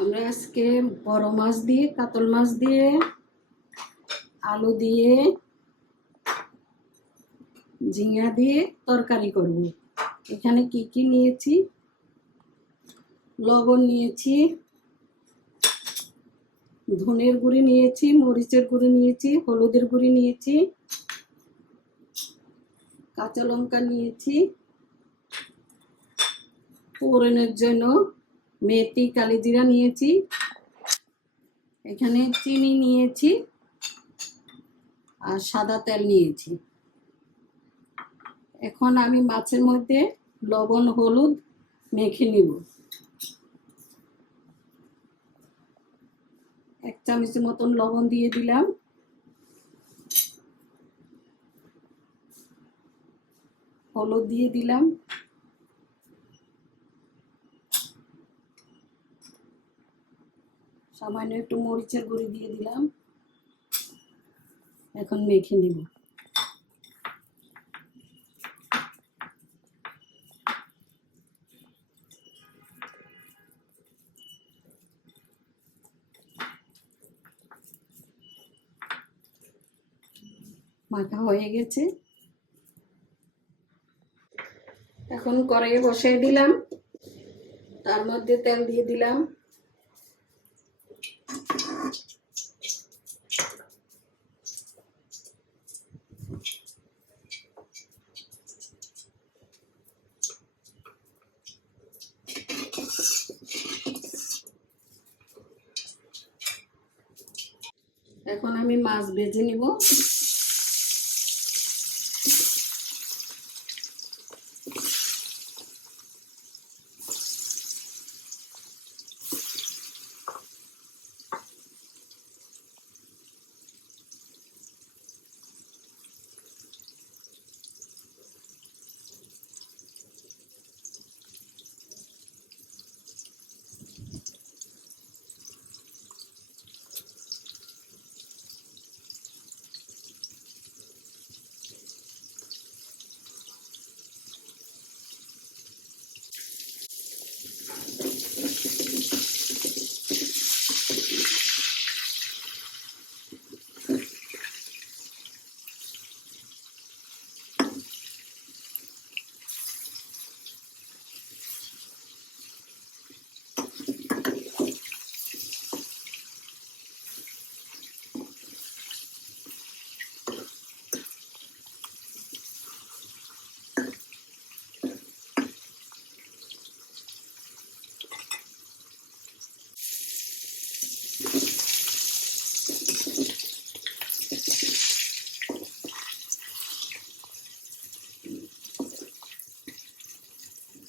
আমরা আজকে বড় মাছ দিয়ে, কাতল মাছ দিয়ে, আলু দিয়ে, ঝিঙা দিয়ে তরকারি করব। এখানে কি কি নিয়েছি: লবণ নিয়েছি, ধনের গুঁড়ি নিয়েছি, মরিচের গুঁড়ি নিয়েছি, হলুদের গুঁড়ি নিয়েছি, কাঁচা লঙ্কা নিয়েছি, ফোড়নের জন্য মেথি, কালিজিরা নিয়েছি, এখানে চিনি নিয়েছি আর সাদা তেল নিয়েছি। এখন আমি মাছের মধ্যে লবণ হলুদ মেখে নিব। 1 চামচের মতন লবণ দিয়ে দিলাম, হলুদ দিয়ে দিলাম, সামান্য একটু মরিচের গুঁড়ি দিয়ে দিলাম। এখন মেখে নিব। মাখা হয়ে গেছে। এখন কড়াইয়ে বসিয়ে দিলাম, তার মধ্যে তেল দিয়ে দিলাম। এখন আমি মাছ ভেজে নিব।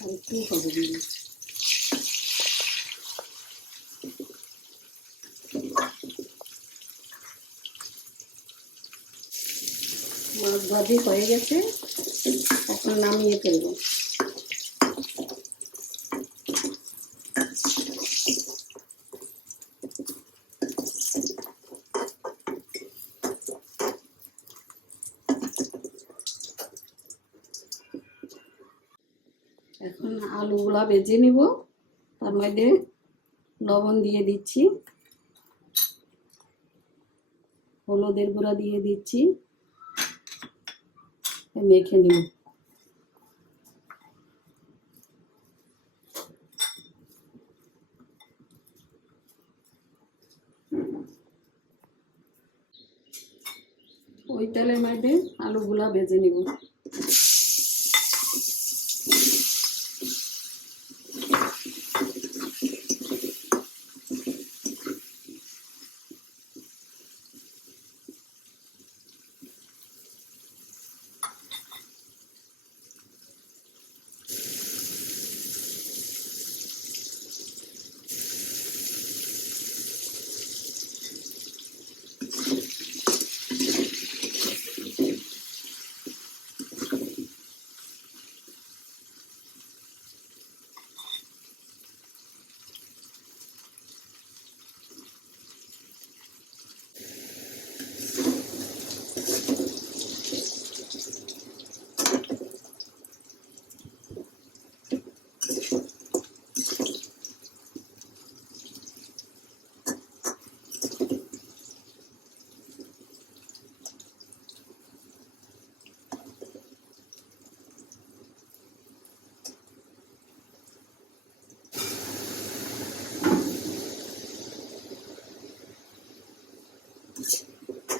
আর কি হবে, মাছ ভাজি হয়ে গেছে। এখন নামিয়ে ফেলবো। এখন আলুগুলা ভেজে নিব। তার মধ্যে লবণ দিয়ে দিচ্ছি, হলুদের গুঁড়া দিয়ে দিচ্ছি, মেখে নিব। ওই তেলের মধ্যে আলুগুলা ভেজে নিব।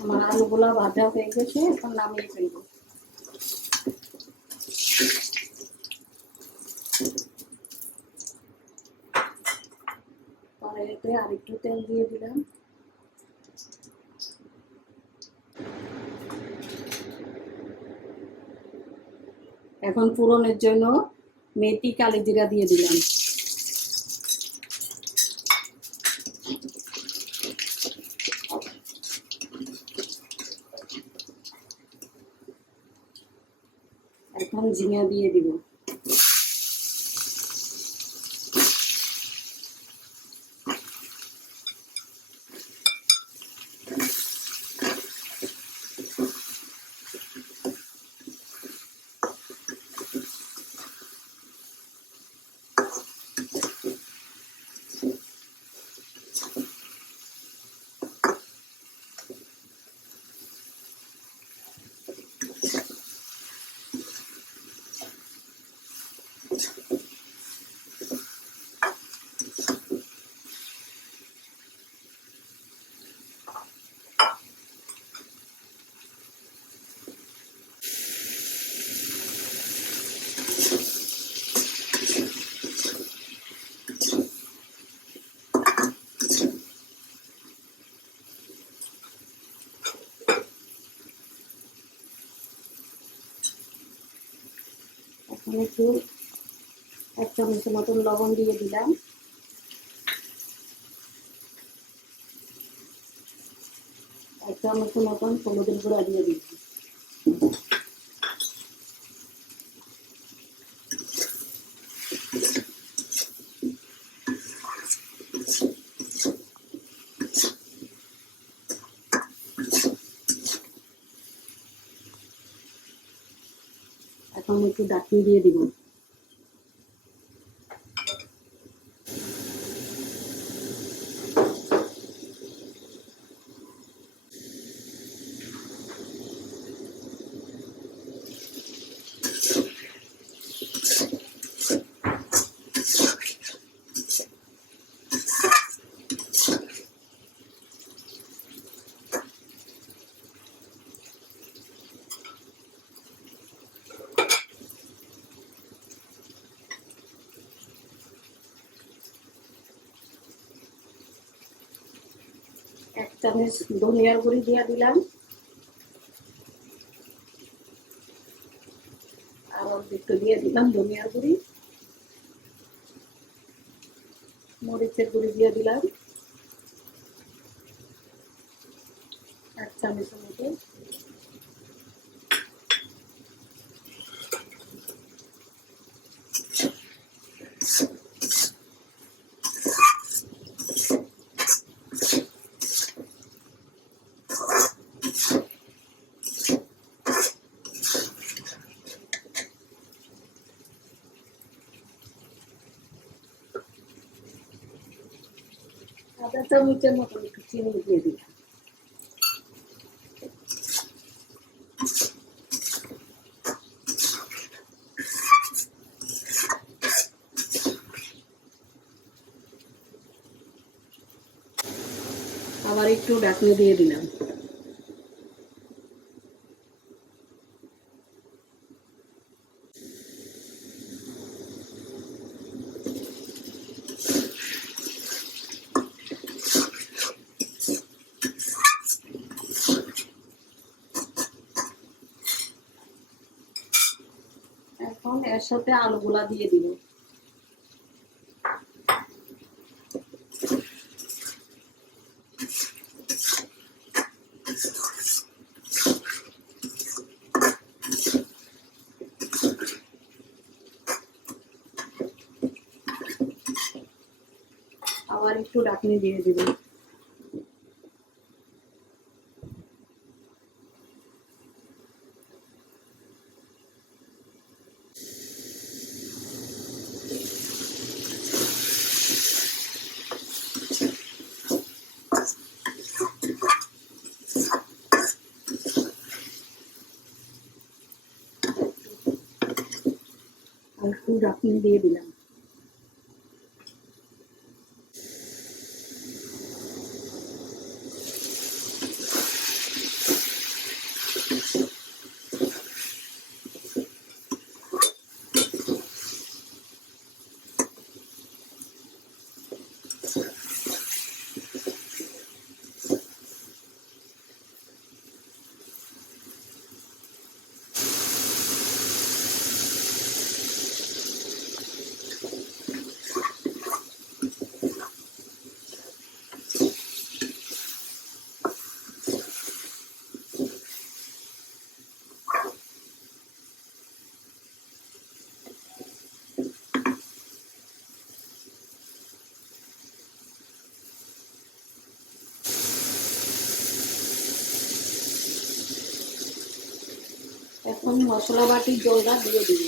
আমার আলুগুলা ভাজা হয়ে গেছে, এখন নামিয়ে ফেলবো। কড়াইতে আরেকটু তেল দিয়ে দিলাম। এখন ফোড়নের জন্য মেথি কালি জিরা দিয়ে দিলাম। এখন ঝিঙা দিয়ে দিব। এখন একটু 1 চামচের মতন লবণ দিয়ে দিলাম। এক চামচের মতন হলুদের গুঁড়া দিয়ে দিলাম। এখন একটু ঢাকনি দিয়ে দিব। এক চামচ ধনিয়ার গুঁড়ি দিয়ে দিলাম। আর একটু দিয়ে দিলাম ধনিয়ার গুঁড়ি। মরিচের গুঁড়ি দিয়ে দিলাম 1 চামচের মতো। আধা চামচের মতন একটু চিনি দিয়ে দিলাম। আবার একটু ঢাকনি দিয়ে দিলাম। এখন এর সাথে আলুগুলা দিয়ে দিব। আবার একটু ঢাকনি দিয়ে দিব। আর একটু ঢাকনি দিয়ে দিলাম। এখন মশলা বাটির জলটা দিয়ে দিব।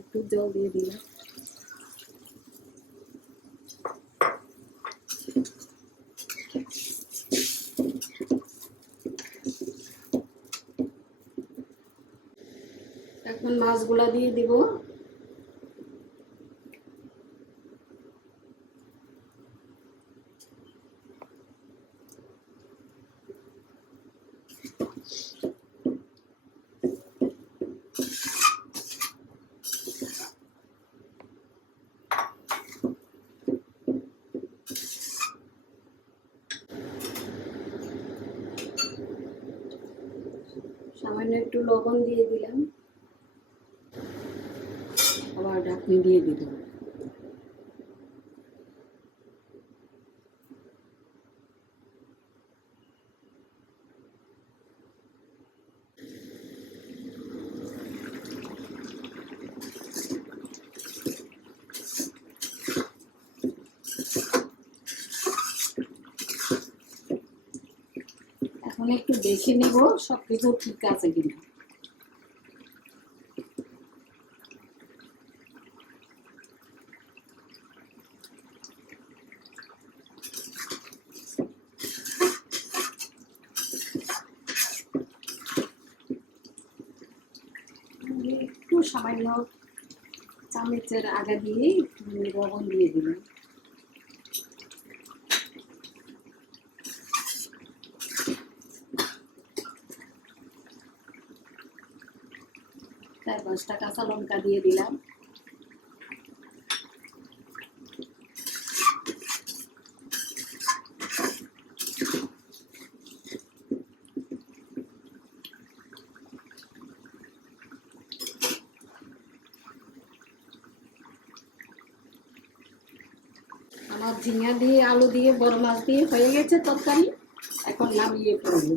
একটু জল দিয়ে দিলাম। এখন মাছগুলা দিয়ে দিব। সামান্য একটু লবণ দিয়ে দিলাম, আবার ঢাকনি দিয়ে দিলাম। এখন একটু দেখে নিব সবকিছু ঠিক আছে কিনা। একটু সামান্য চামচের আগা দিয়ে একটু লবণ দিয়ে দিলাম। তার 5টা কাঁচা লঙ্কা দিয়ে দিলাম। আমার ঝিঙা দিয়ে আলু দিয়ে বড় মাছ দিয়ে হয়ে গেছে তরকারি। এখন নামিয়ে ফেলবো।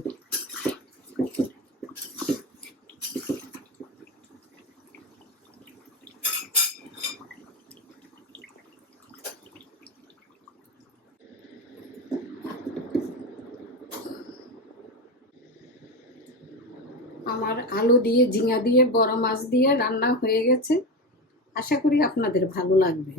আমার আলু দিয়ে ঝিঙা দিয়ে বড় মাছ দিয়ে রান্না হয়ে গেছে। আশা করি আপনাদের ভালো লাগবে।